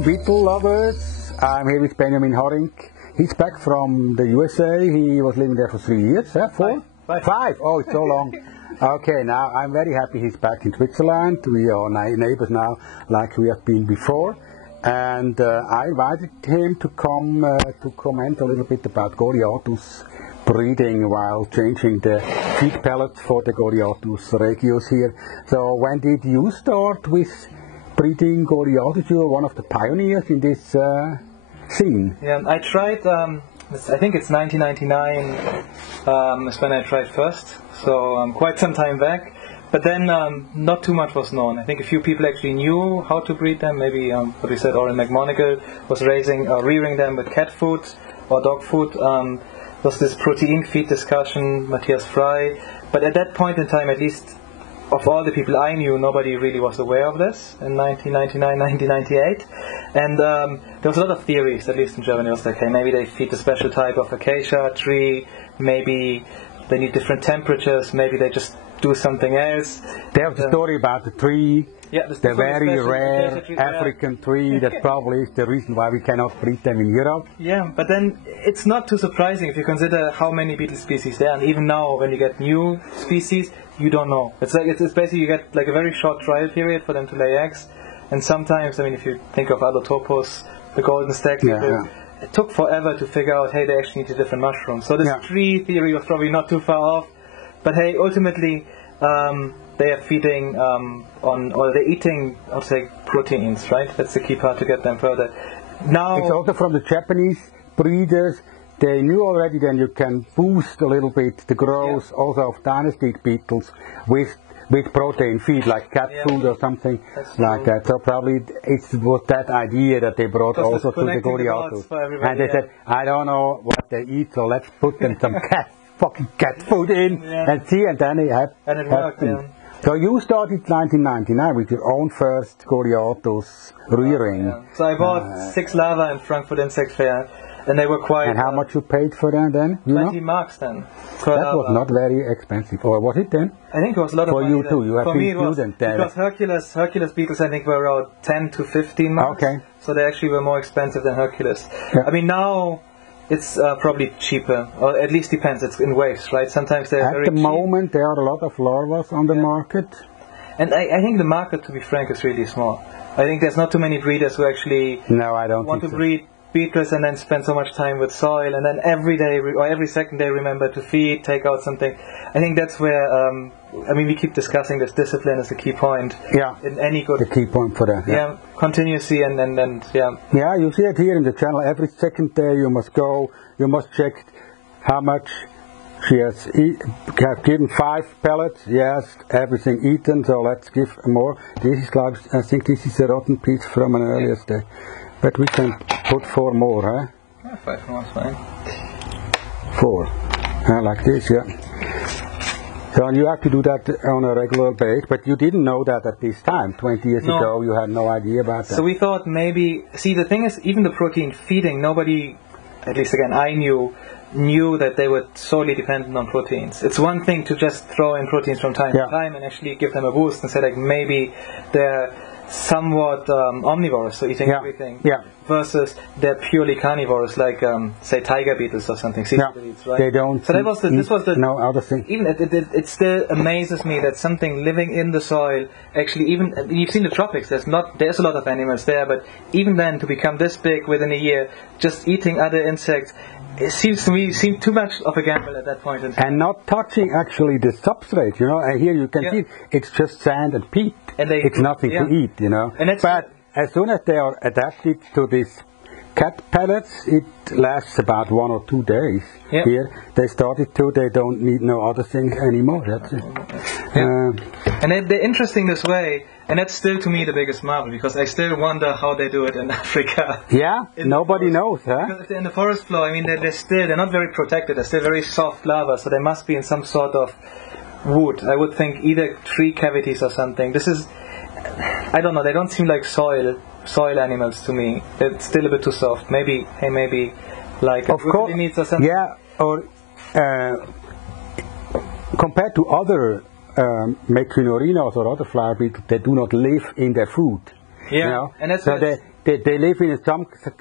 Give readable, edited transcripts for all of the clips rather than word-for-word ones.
Welcome, Beetle lovers. I'm here with Benjamin Harink. He's back from the USA. He was living there for 3 years, huh? Four? Five. Oh, it's so long. Okay, now I'm very happy he's back in Switzerland. We are neighbors now, like we have been before. And I invited him to come to comment a little bit about Goliathus breeding while changing the feed pellet for the Goliathus regius here. So when did you start with breeding Goliathus? You were one of the pioneers in this scene. Yeah, I tried, I think it's 1999 is when I tried first, so quite some time back. But then not too much was known. I think a few people actually knew how to breed them. Maybe what we said, Oren McMonigal was rearing them with cat food or dog food. There was this protein feed discussion, Matthias Frey. But at that point in time, at least of all the people I knew, nobody really was aware of this in 1999, 1998. And there was a lot of theories, at least in Germany. It was like, hey, maybe they feed a special type of acacia tree, maybe they need different temperatures, maybe they just do something else. They have the story about the tree, yeah, the very rare African tree that probably is the reason why we cannot breed them in Europe. Yeah, but then it's not too surprising if you consider how many beetle species there are. And even now, when you get new species, you don't know. It's like it's basically you get like a very short trial period for them to lay eggs. And sometimes, I mean, if you think of Allotopus, the golden stag beetle, it took forever to figure out, hey, they actually need a different mushroom. So this tree theory was probably not too far off. But hey, ultimately, they are feeding or they're eating, I'll say, proteins, right? That's the key part to get them further. Now, it's also from the Japanese breeders. They knew already then you can boost a little bit the growth also of dynasty beetles with protein feed, like cat food or something like that. So probably it was that idea that they brought also to the Goliathus. And they said, I don't know what they eat, so let's put them some fucking cat food in and see, and then it happened. And it worked, So you started 1999 with your own first Goliathus rearing. So I bought 6 larvae in Frankfurt Insect Fair, and they were quite... And how much you paid for them then? 20 marks then. That was not very expensive, or was it then? I think it was a lot of money. For you too, you have been student there. Because Hercules beetles I think were around 10 to 15 marks. Okay. So they actually were more expensive than Hercules. Yeah. I mean now it's probably cheaper, or at least depends, it's in waves, right? Sometimes they're very cheap. At the moment there are a lot of larvas on the market. And I think the market, to be frank, is really small. I think there's not too many breeders who actually want to breed beetles and then spend so much time with soil, and then every day or every second day remember to feed, take out something. I think that's where, I mean, we keep discussing this discipline as a key point in any good... The key point for that. Yeah, continuously and yeah. Yeah, you see it here in the channel. Every second day you must go, you must check how much she has given 5 pellets. Yes, everything eaten, so let's give more. This is like, I think this is a rotten piece from an earlier day. But we can put 4 more, huh? Yeah, 5 more is fine. 4. Like this, yeah. So you have to do that on a regular basis, but you didn't know that at this time. 20 years ago, you had no idea about that. So we thought maybe... See, the thing is, even the protein feeding, nobody, at least again, I knew that they were solely dependent on proteins. It's one thing to just throw in proteins from time to time and actually give them a boost and say, like, maybe they're somewhat omnivorous, so eating everything, versus they're purely carnivorous, like say tiger beetles or something. Right? They don't. So this was the no other thing. Even it still amazes me that something living in the soil actually, even you've seen the tropics. There's a lot of animals there, but even then to become this big within a year, just eating other insects. It seems to me too much of a gamble at that point in time. And not touching actually the substrate, you know. And here you can see it's just sand and peat. And it's nothing to eat, you know. But as soon as they are adapted to these cat pellets, it lasts about 1 or 2 days. Here they don't need no other things anymore. That's it. And they're interesting this way. And that's still, to me, the biggest marvel, because I still wonder how they do it in Africa. Yeah, nobody knows, huh? Because if they're in the forest floor, I mean, they're not very protected. They're still very soft larvae, so they must be in some sort of wood. I would think either tree cavities or something. This is, I don't know, they don't seem like soil animals to me. They're still a bit too soft. Maybe like a needs or something. Yeah, or compared to other Mecunorinos or other flower beetles, they do not live in their food. Yeah, you know? and that's so they live in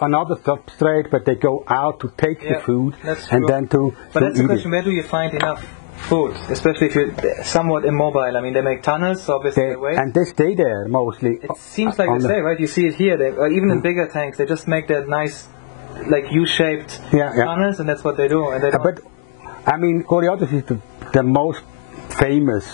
another substrate, but they go out to take the food and then to But that's the question, it. where do you find enough food, especially if you're somewhat immobile? I mean, they make tunnels, so obviously they wait. And they stay there mostly. It seems like they stay, right? You see it here, even in bigger tanks, they just make that nice, like U-shaped tunnels, and that's what they do. And they don't. But, I mean, Goliathus is the most famous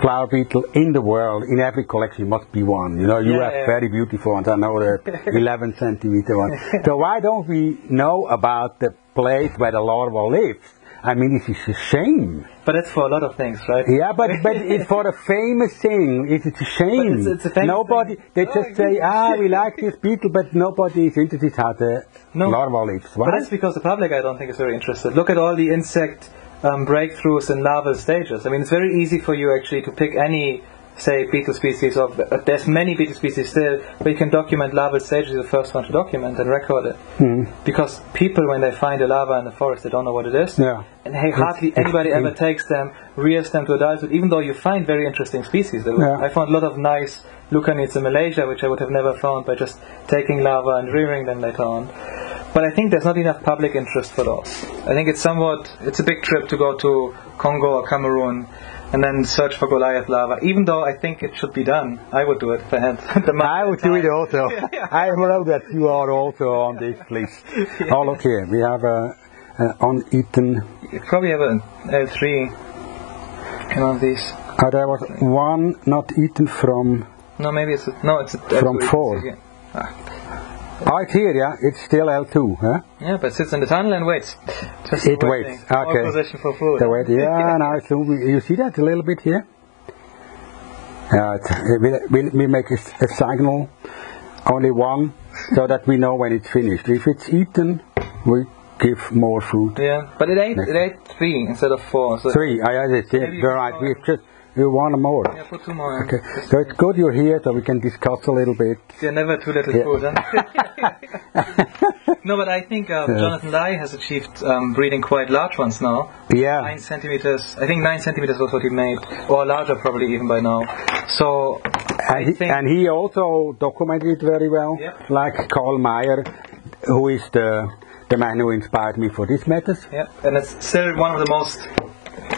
flower beetle in the world. In every collection must be one. You know, you have very beautiful ones. I know the 11 centimeter one. So why don't we know about the place where the larva lives? I mean, this is a shame. But it's for a lot of things, right? Yeah, but it's for a famous thing. It's a shame. But it's a famous nobody, thing. They just say, we like this beetle, but nobody is interested how the larva lives. Why? But that's because the public, I don't think, is very interested. Look at all the insect breakthroughs in larval stages. I mean, it's very easy for you actually to pick any, say, beetle species, or there's many beetle species still, but you can document larval stages. You're the first one to document and record it. Because people, when they find a larva in the forest, they don't know what it is. And hardly anybody ever takes them, rears them to adulthood, even though you find very interesting species. I found a lot of nice lucanids in Malaysia, which I would have never found by just taking larvae and rearing them later on. But I think there's not enough public interest for those. I think it's a big trip to go to Congo or Cameroon and then search for Goliath larva, even though I think it should be done. I would do it if I had the money. I would do it also. I know that you are also on this, please. Oh, look here. We have an uneaten... You probably have an L3 in one of these. There was one not eaten from... No, maybe it's from 4. It's here, it's still L2, huh? Yeah, but it sits in the tunnel and waits. It waits, okay. Position for food. Nice. So you see that a little bit here? We make a signal, only one, so that we know when it's finished. If it's eaten, we give more food. Yeah, but it ate 3 instead of 4. So 3, you're right. We want more. Yeah, put 2 more. Okay, so it's good you're here, so we can discuss a little bit. You're never too little food, huh? No, but I think Jonathan Lai has achieved breeding quite large ones now. 9 centimeters. I think 9 centimeters was what he made, or larger probably even by now. So and he also documented it very well, like Karl Mayer, who is the man who inspired me for this method. Yeah, and it's still one of the most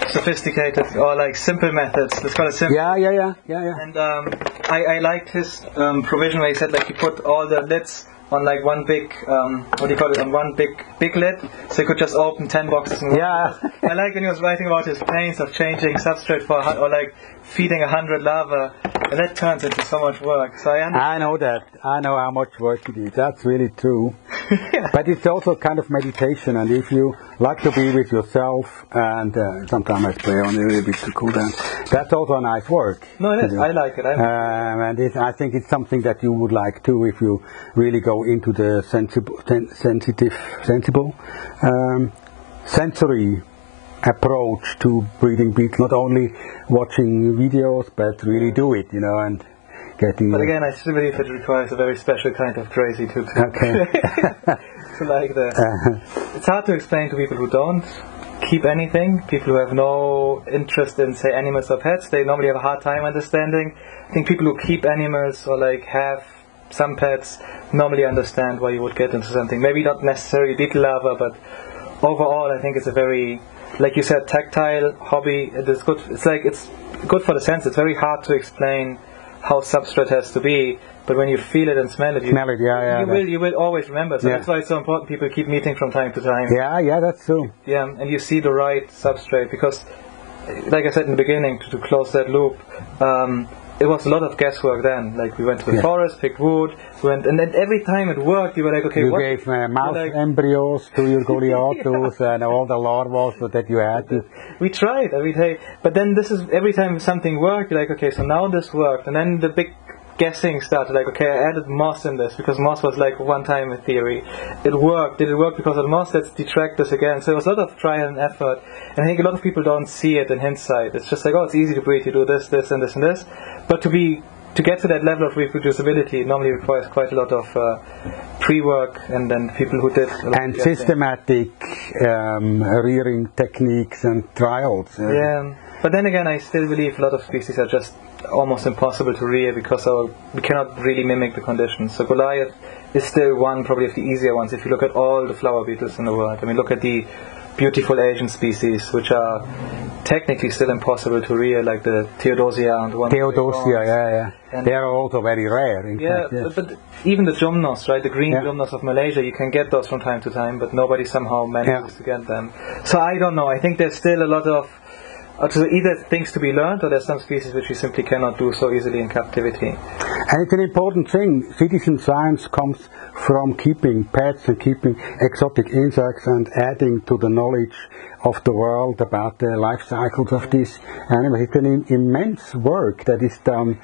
sophisticated or like simple methods. Let's call it simple. Yeah. And I liked his provision where he said like he put all the lids on like one big on one big lid, so he could just open 10 boxes. And I like when he was writing about his pains of changing substrate or like feeding 100 larvae, and that turns into so much work. So I know that. I know how much work it is. That's really true. But it's also kind of meditation, and if you like to be with yourself, and sometimes I play on a little bit to cool down, that's also a nice work. No, it is. I like it. And I think it's something that you would like too, if you really go into the sensory approach to breeding beetles, not only watching videos, but really do it, and getting... But again, I still believe it requires a very special kind of crazy to like that. It's hard to explain to people who don't keep anything, people who have no interest in, say, animals or pets. They normally have a hard time understanding. I think people who keep animals or like have some pets normally understand why you would get into something. Maybe not necessarily beetle larva, but overall I think it's a very, like you said, tactile hobby. It is good. It's good for the sense. It's very hard to explain how substrate has to be, but when you feel it and smell it, you will always remember. So that's why it's so important. People keep meeting from time to time. Yeah, that's true. Yeah, and you see the right substrate, because, like I said in the beginning, to close that loop, it was a lot of guesswork then. Like we went to the forest, picked wood, and then every time it worked, you were like, okay, you gave mouse embryos to your Goliathus and all the larvae so that you had to. We tried, but then every time something worked, you're like, okay, so now this worked, and then the big guessing started. Like, okay, I added moss in this because moss was like one time a theory. It worked. Did it work because of moss? Let's detract this again. So it was a lot of trial and effort, and I think a lot of people don't see it in hindsight. It's just like, oh, it's easy to breed. You do this, this, and this, and this. But to get to that level of reproducibility, it normally requires quite a lot of pre-work, and then people who did a lot and systematic rearing techniques and trials. Yeah, but then again, I still believe a lot of species are just almost impossible to rear because we cannot really mimic the conditions. So Goliath is still one probably of the easier ones if you look at all the flower beetles in the world. I mean, look at the beautiful Asian species, which are technically still impossible to rear, like the Theodosia and one. Theodosia, yeah. And they are also very rare. In fact, yes. But even the Jumnos, right, the green Jumnos of Malaysia, you can get those from time to time, but nobody somehow manages to get them. So I don't know. I think there's still a lot of either things to be learned, or there's some species which you simply cannot do so easily in captivity. And it's an important thing. Citizen science comes from keeping pets and keeping exotic insects and adding to the knowledge of the world about the life cycles of these animals. It's an immense work that is done.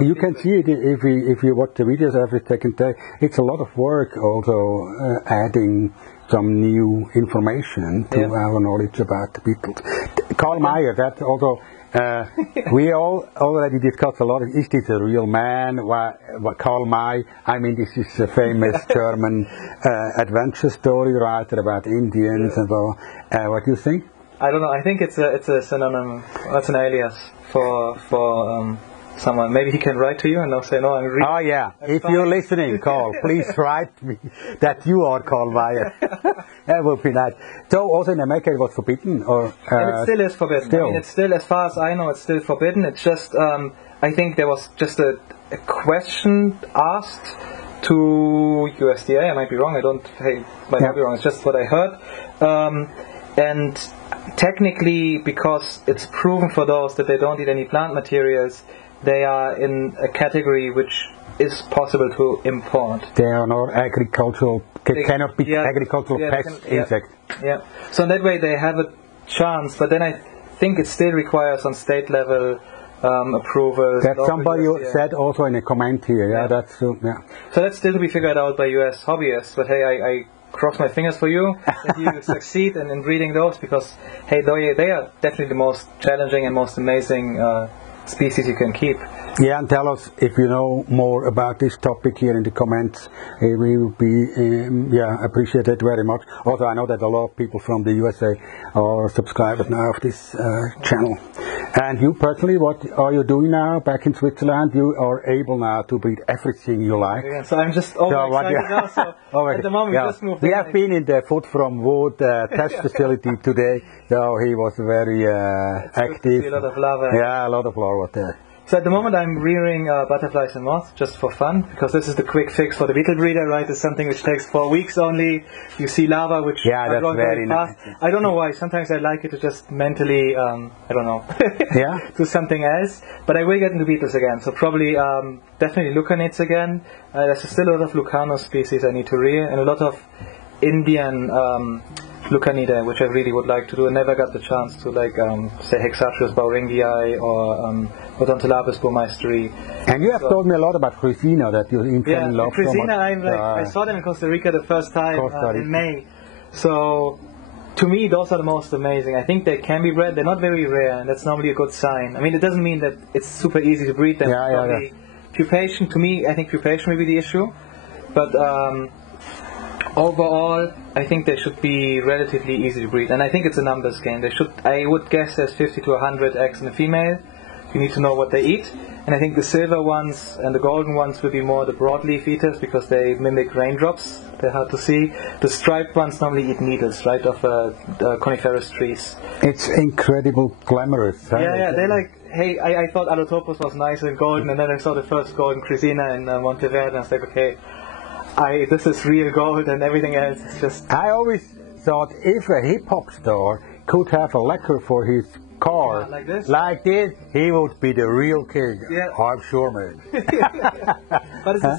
You can see it if you watch the videos every second day. It's a lot of work also adding some new information to our knowledge about the beetles. Karl Mayr, that also, we all already discussed a lot. Is this a real man? What Karl Mayr, I mean, this is a famous German adventure story writer about Indians and all. What do you think? I don't know. I think it's a synonym. That's an alias for someone. Maybe he can write to you and they'll say, no, I'm reading. Oh yeah, if you're listening, Karl, please write me that you are Karl Mayr. That would be nice. So also in America it was forbidden? And it still is forbidden. I mean, it's still, as far as I know, it's still forbidden. It's just, I think there was just a question asked to USDA. I might be wrong. Might not be wrong. It's just what I heard. And technically, because it's proven for those that they don't eat any plant materials, they are in a category which is possible to import. They are not agricultural, cannot be agricultural pest insects. Yeah. So in that way they have a chance, but then I think it still requires on state level approval. That somebody said also in a comment here, that's So that's still to be figured out by US hobbyists, but hey, I cross my fingers for you that you succeed in breeding those, because hey, they are definitely the most challenging and most amazing species you can keep. Yeah, and tell us if you know more about this topic here in the comments. We will be, appreciate it very much. Also, I know that a lot of people from the USA are subscribers now of this channel. And you personally, what are you doing now back in Switzerland? You are able now to breed everything you like. Yeah, so I'm just excited now. So at the moment we just moved in. We have been in the Food from Wood test facility today, so he was very active. A lot of larvae. Yeah, a lot of larvae there. So at the moment I'm rearing butterflies and moths just for fun, because this is the quick fix for the beetle breeder, right? It's something which takes 4 weeks only. You see larvae which are growing very fast. Nice. I don't know why. Sometimes I like it to just mentally, do something else. But I will get into beetles again. So probably definitely lucanids again. There's still a lot of Lucano species I need to rear, and a lot of Indian Lucanidae, which I really would like to do. I never got the chance to, say Hexatrius bauringii or Odontolabus burmeisteri. And you have told me a lot about Chrysina that you in love so much. Chrysina, I saw them in Costa Rica the first time in May. So to me, those are the most amazing. I think they can be bred. They're not very rare, and that's normally a good sign. I mean, it doesn't mean that it's super easy to breed them. Pupation, to me, I think pupation may be the issue. But overall, I think they should be relatively easy to breed, and I think it's a numbers game. I would guess there's 50 to 100 eggs in a female. You need to know what they eat, and I think the silver ones and the golden ones will be more the broadleaf eaters because they mimic raindrops. They're hard to see. The striped ones normally eat needles, right, of coniferous trees. It's incredible glamorous. Right? Yeah, they're like, hey, I thought Allotopus was nice and golden, and then I saw the first golden Chrysina in Monteverde, and I was like, okay, this is real gold, and everything else is just... I always thought if a hip-hop star could have a lacquer for his car like this, he would be the real king. Yeah. I'm sure, man. But it's the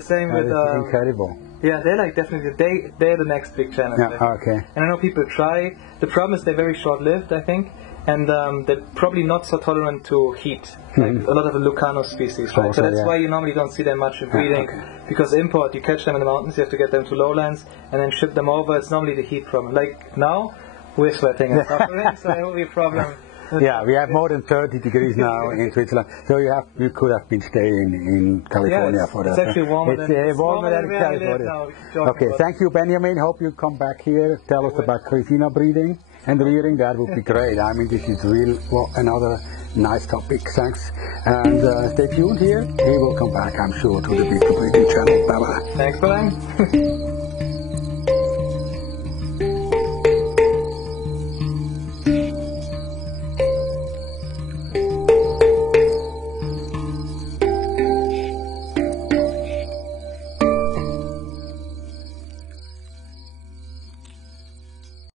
same with incredible. Yeah, they're definitely they're the next big challenge. Yeah, okay. And I know people try. The problem is they're very short-lived, I think, and they're probably not so tolerant to heat, like a lot of the Lucano species, right? So that's why you normally don't see them much in breeding, because import, you catch them in the mountains, you have to get them to lowlands, and then ship them over. It's normally the heat problem. Like now, we're sweating and suffering, so it will be a problem. Yeah, we have more than 30 degrees now in Switzerland, so you could have been staying in California for that. It's actually warmer than California. Okay, thank you, Benjamin. Hope you come back here, tell us about Chrysina breeding and rearing. That would be great. I mean, this is another Nice topic, thanks. And stay tuned here. He will come back, I'm sure, to the Beetle breeding channel. Bye-bye. Thanks, bye.